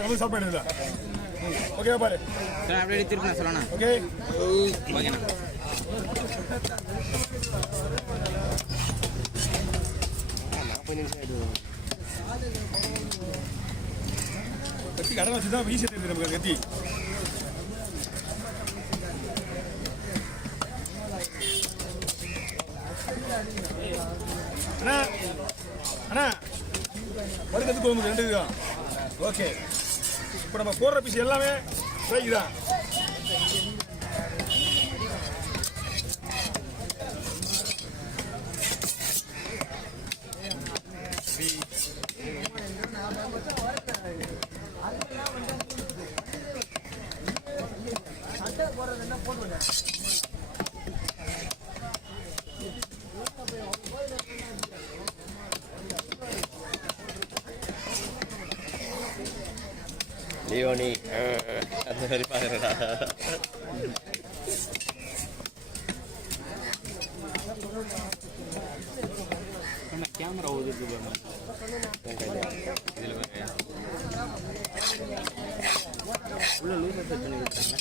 நம்ம சாப்பிட வேண்டியதில்லை. ஓகே பாரு அப்படியே திருப்பி சொல்லணும். ஓகே ஓகேண்ணா. கத்தி கடை வச்சு தான் வீசி தெரியுது நமக்கு கத்தி. அண்ணா அண்ணா படுக்கிறது குழம்பு 2 தான். ஓகே இப்போ நம்ம போடுற பீஸ் எல்லாமே ஃப்ரை தான். லியோனி அந்த மாதிரி பார்க்குறடா. கேமரா ஒதுக்கு உள்ள லூசர் செட் பண்ணி விட்டாங்க.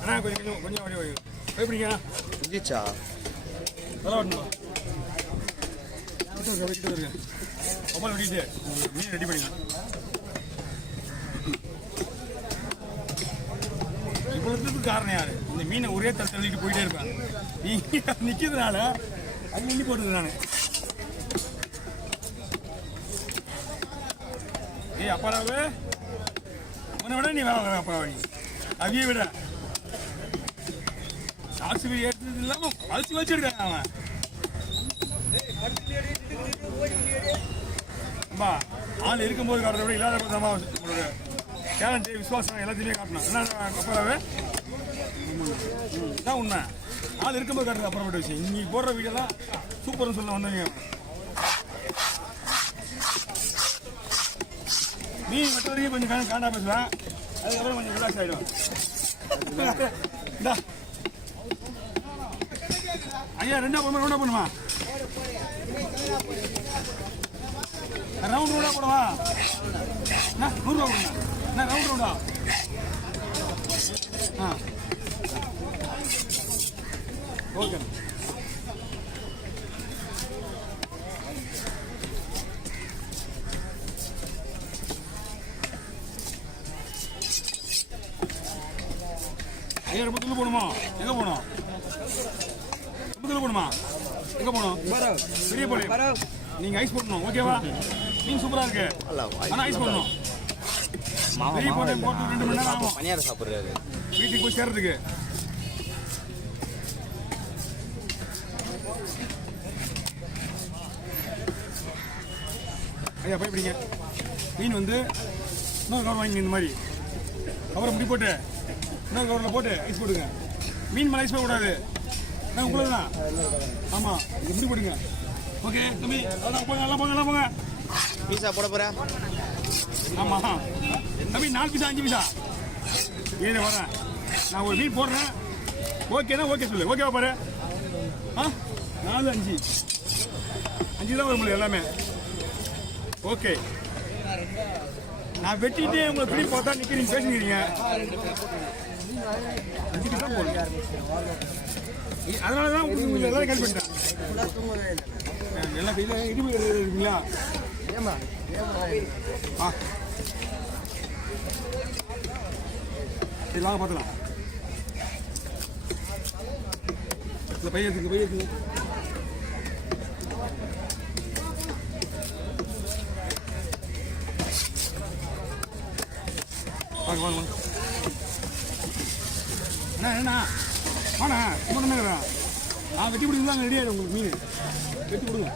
அண்ணா கொஞ்சம் கொஞ்சம் வழி எப்படிங்க இருந்துச்சா நல்லா வரணும். வச்சுட்டு வருங்க மொபைல் வெட்டிட்டு மீன் ரெடி பண்ணிக்கலாம். இப்போ இருக்கிறதுக்கு காரணம் யாரு? இந்த மீனை ஒரே தள்ளிட்டு போயிட்டே இருப்பேன். நீ நிற்கிறதுனால அது எண்ணி போட்டுது நான். ஏய் அப்பாவே உன்னை விட நீ வேலை அப்பாவை நீ அதையே விட சாட்சி எடுத்தது இல்லாமல் அழைச்சி வச்சிருக்காங்க அவன். அம்மா ஆள் இருக்கும்போது காட்டுறத விட இல்லாத நம்மளோட டேலண்ட் விசுவாசம் எல்லாத்தையுமே காட்டணும். என்ன அப்பாவே தான் உண்மை. ஆள் இருக்கும்போது காட்டுறது அப்புறப்பட்ட விஷயம். இன்னைக்கு போடுற வீடியோலாம் சூப்பர்னு சொல்ல வந்தீங்க. மீன் வெட்ட வரைக்கும் கொஞ்சம் காண்டா பேசுவேன். அதுக்கப்புறம் கொஞ்சம் ரிலாக்ஸ் ஆகிடும். ஐயா ரெண்டா பண்ணுமா ரவுண்ட் ரவுண்டா போடுவா. 100 ரூபா கொடுங்க. என்ன ரவுண்ட் ரவுண்டா? ஆ ஓகே. ஐயா ரொம்ப தூள் போகணுமா? எங்கே போகணும்? ரொம்ப தூள் போகணுமா? எங்கே போகணும்? பெரிய போல நீங்கள் ஐஸ் போடணும். ஓகேவா? மீன் சூப்பராக இருக்கு. ஆனால் ஐஸ் போடணும். பெரிய போட்டு 2 மணி நேரம் ஆகும் பனியாரம் சாப்பிட்றாரு வீட்டுக்கு போய் சேர்றதுக்கு. ஐயா பயப்படிங்க. மீன் வந்து இன்னொரு கவர் வாங்கி இந்த மாதிரி கவரை முடி போட்டு இன்னொரு கவரில் போட்டு ஐஸ் போடுங்க. மீன் மேலே ஐஸ் போடக்கூடாது. உங்களுக்கு தான். ஆமாம் இது முடி போடுங்க. ஓகே தம்பி போங்க எல்லாம் போங்க எல்லாம் போங்க. பீஸா போட போகிறேன். ஆமாம் தம்பி 4 பீஸா 5 பீஸா ஏன்னு வரேன். நான் ஒரு மீன் போடுறேன். ஓகேண்ணா ஓகே சொல்லு. ஓகேவா பாரு. 4 5 தான் வரும் எல்லாமே. ஓகே நான் வெட்டிட்டு உங்களை துணி பார்த்தா நிற்கிறீங்க பேசுகிறீங்க. 5 பீஸ் தான் போடுங்க. அதனால தான் உங்களுக்கு எல்லாரும் கேள்வி பண்ணிட்டேன். எல்லாம் கையில் இடுப்பு இருக்குங்களா? சரி வாங்க பார்த்துலாம். இல்லை பையன் எடுத்துங்க. வாங்க வாங்க வாங்க. என்ன வாண்ணா சும்மா வெட்டி பிடிக்கலாம். ரெடியாக உங்களுக்கு மீன் வெட்டி கொடுங்க.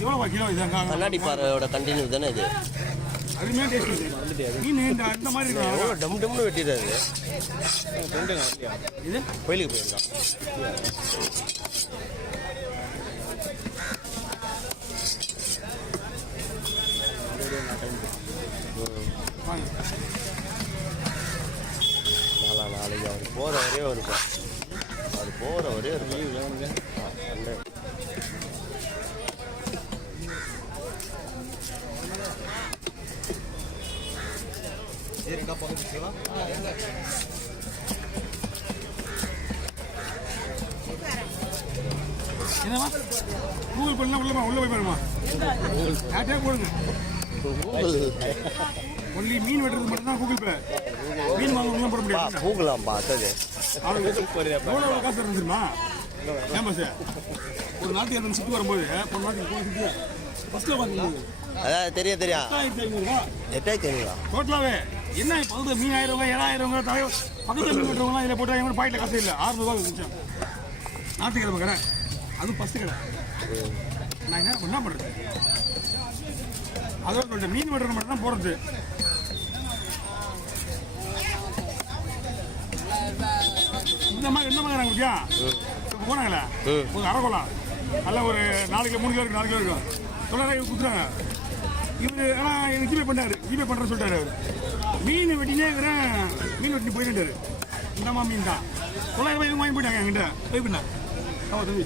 எவ்வளோ கிலோ இதாங்க? கண்ணாடி பாறையோட கண்டினியூ தானே இது. அருமையாக டேஸ்ட் மீன் இந்த மாதிரி இருக்கும். எவ்வளோ டம் டம்னு வெட்டிடுறாரு. இது கோயிலுக்கு போயிருக்கான். நாளைக்கு அவர் போகிற வரையே வருப்பா. அது போகிற வரையே இருக்கும். என்னவா கூகுள் பண்ணா உள்ள போய் பாருமா யார்ட்டே போடுங்க ஒன்லி மீன் வெட்டுறது மட்டும் தான் கூகுள் பே மீன் வாங்க போட முடியாது கூகுளாம்பா அது எவ்வளோ காசு இருந்துருமா ஏன் சார் ஒரு நாட்டுக்கு அந்த சுற்றி வரும்போது ஒரு நாட்டுக்கு சுற்றி ஃபஸ்ட்டில் பார்த்தீங்க அதான் தெரியும் 8500 8,500 டோட்டலாகவே என்ன பகுதி மீன் 1000 7,000 பக்கத்தில் மீன் வெட்டுறவங்களாம் இதில் போட்டால் எங்க பாக்கெட்டில் காசு இல்லை 600 ரூபா மிச்சம் ஞாயிற்றுக்கிழமை கடை அதுவும் ஃபஸ்ட்டு கடை நான் என்ன பண்ணுறது அதோட சொல்லிட்டு மீன் வெட்டுறது மட்டும் தான் போகிறது இந்த மாதிரி என்ன மாதிரி குட்டியா இப்போ போனாங்களே ஒரு அரைக்கோலாம் நல்லா ஒரு 4 கிலோ 3 கிலோ இருக்கு 4 கிலோ இருக்கும் தொள்ளாயிரம் கொடுத்துறாங்க இவர் ஆனால் எனக்கு ஜிபே பண்ணுறேன்னு சொல்லிட்டாரு அவர் மீன் வெட்டினே இருக்கிறேன் மீன் வெட்டி போயிட்டாரு இந்தம்மா மீன் தான் 900 ரூபாய் வாங்கி போயிட்டாங்க என்கிட்ட போய் பண்ணா ஆமாம் தம்பி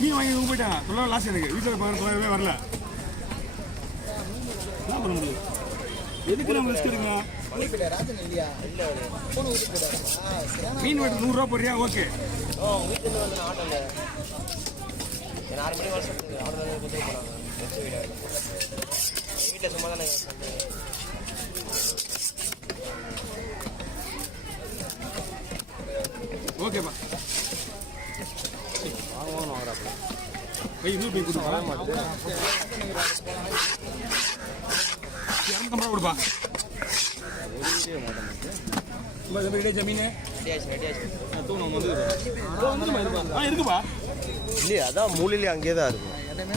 மீன் வாங்கி இவங்க போயிட்டாங்க 900 லாஸ் எனக்கு வீட்டில் 900 ரூபாய் வரல என்ன பண்ண முடியும் எதுக்கு நம்ம ரிஸ்க் எடுங்க மீன் வெட்டு 100 ரூபா போடுறியா ஓகே வீட்டில் சும்மா தானே ஓகேப்பா இன்னும் போய் கொடுப்பா 250 ரூபா கொடுப்பா ஜமீன் இருக்குப்பா இல்லையா அதான் மூலையிலே அங்கேயே தான் இருக்கும்